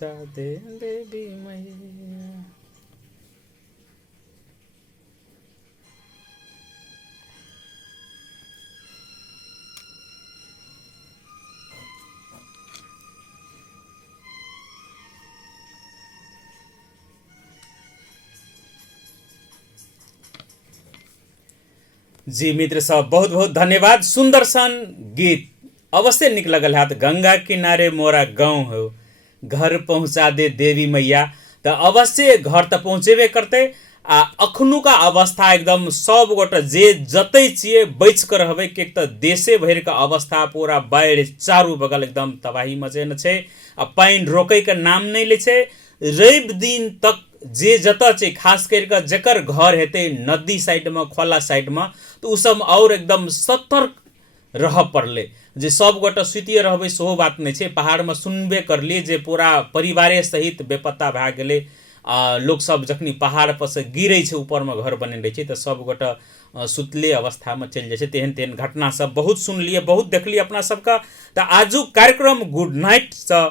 पहुँचा दे देवी मैया। जी मित्र सब बहुत बहुत धन्यवाद। सुंदर सन गीत अवश्य निक लगल है। गंगा किनारे मोरा गाँव हो, घर पहुँचा दे देवी मैया। तो अवश्य घर तो पहुँचेबे करते। आ अखनु का अवस्था एकदम सब गोटे जे जतै छिए बच कर रहबे कि तो देशे भर का अवस्था पूरा बाढ़ चारू बगल एकदम तबाही मचेने छे। आ पानी रोकै के नाम नहीं ले छे। रवि दिन तक जे जतऽ छै खास करके जकर घर हेतै नदी साइड में खोला साइड में तो उ सब और एकदम सतर्क रह पड़ले। जे सब गोटे सुतिए रहबै सेहो बात नहीं छै। पहाड़ में सुनबे करलिए जे पूरा परिवारे सहित बेपत्ता भए गेलै। लोग सब जखनी पहाड़ पर से गिरै छै ऊपर में घर बने रहे छै तो सब गोटे सुतले अवस्था में चल जाए। तेहन तेहन घटना सब बहुत सुनलिए, बहुत देखलिए अपना सबका। तो आजुक कार्यक्रम गुड नाइट से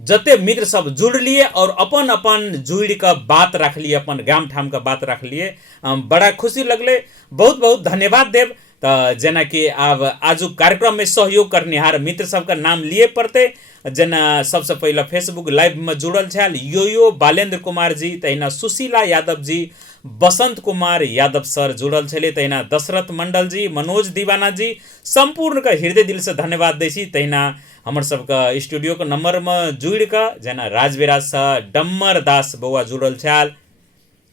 जते मित्र सब जुड़लिए और अपन अपन जुड़ के बात रखलिए, अपन गाम ठाम के बात रखलिए, बड़ा खुशी लगले। बहुत बहुत धन्यवाद देव। तो जना कि अब आजुक कार्यक्रम में सहयोग करनिहार मित्र सबका नाम लिए पड़ते। जना सबसे पहले फेसबुक लाइव में जुड़ल छल यो बालेंद्र कुमार जी, तहिना सुशीला यादव जी, बसंत कुमार यादव सर जुड़ल छले, तहिना दशरथ मंडल जी, मनोज दीवाना जी, संपूर्ण का हृदय दिल से धन्यवाद दै छी। तहिना हमर सबका स्टूडियो के नंबर में जुड़ के जना राजविराज सह डम्मर दास बउआ जुड़ल छल।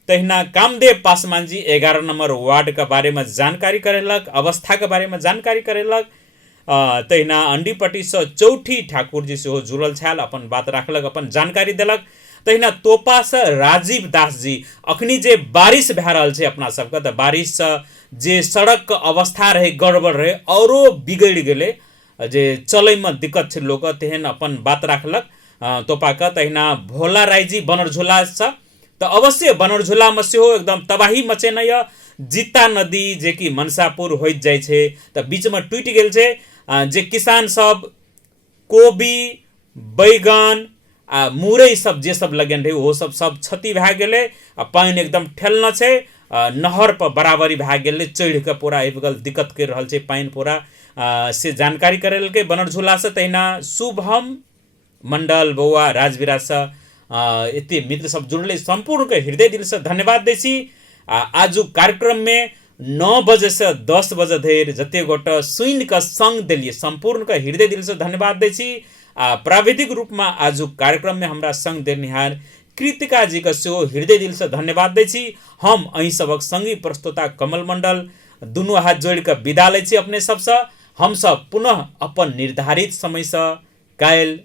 तहिना कामदेव पासवान जी 11 नंबर वार्ड के बारे में जानकारी करेलक, अवस्था के बारे में जानकारी करेलक। तहिना अंडीपट्टी से चौठी ठाकुर जी सेहो जुड़ल छल, अपन बात रखलक, अपन जानकारी देलक। तहिना तोपा से राजीव दास जी अखनी जे बारिश भए रहल छै अपना सबके, तो बारिश से जे सड़क के अवस्था रहे गड़बड़ रहे औरो बिगड़ गेले, जे चलै में दिक्कत छै लोग, तेहन अपन बात रखलक तोपा के। तहिना भोला राय जी बनरझोला से तो अवश्य बनरझोला में सेहो एकदम तबाही मचेने य। जीता नदी जे कि मनसापुर होइत जाइ छै तो बीच में टूटि गेल छै। जे किसान सब कोबी बैगन आ मुरई सब जे सब लगन रहे वो सब क्षति भए गेले। आ पानी एकदम ठेलना छै, नहर पर बराबरी भए गेले, चढ़ के पूरा बगल दिक्कत कर रहल छै पानी पूरा। से जानकारी करेलकै बनरझोला से। तहिना शुभम मंडल बउआ राजविराज से एते मित्र सब जुड़ले, संपूर्ण के हृदय दिल से धन्यवाद दै छी। आज कार्यक्रम में 9 बजे से 10 बजे धरि जते गोटे सुन के संग दिलिए, संपूर्ण के हृदय दिल से धन्यवाद दै छी। प्राविधिक रूप में आज कार्यक्रम में हमरा संग देनिहार कृतिका जी के सेहो हृदय दिल से धन्यवाद दै छी। हम अहीं सबक संगी प्रस्तुता कमल मंडल दुनू हाथ जोड़ के विदा लै छी अपने सबसे। हम सब पुनः अपन निर्धारित समय से काल्हि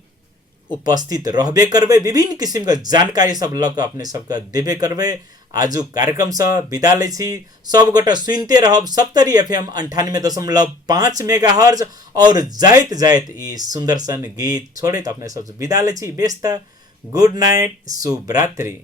उपस्थित रहबे करबे, विभिन्न किस्म के जानकारी सब लग अपने सबके देबे करबे। आज कार्यक्रम से विदा लै छी। सब गोटे सुनते रहब 70 FM 98.5 मेगाहर्ज और जाइत जाइत ई सुंदर सन गीत छोड़े तो अपने सब विदा लै छी। बेस्त गुड नाइट, शुभ रात्रि।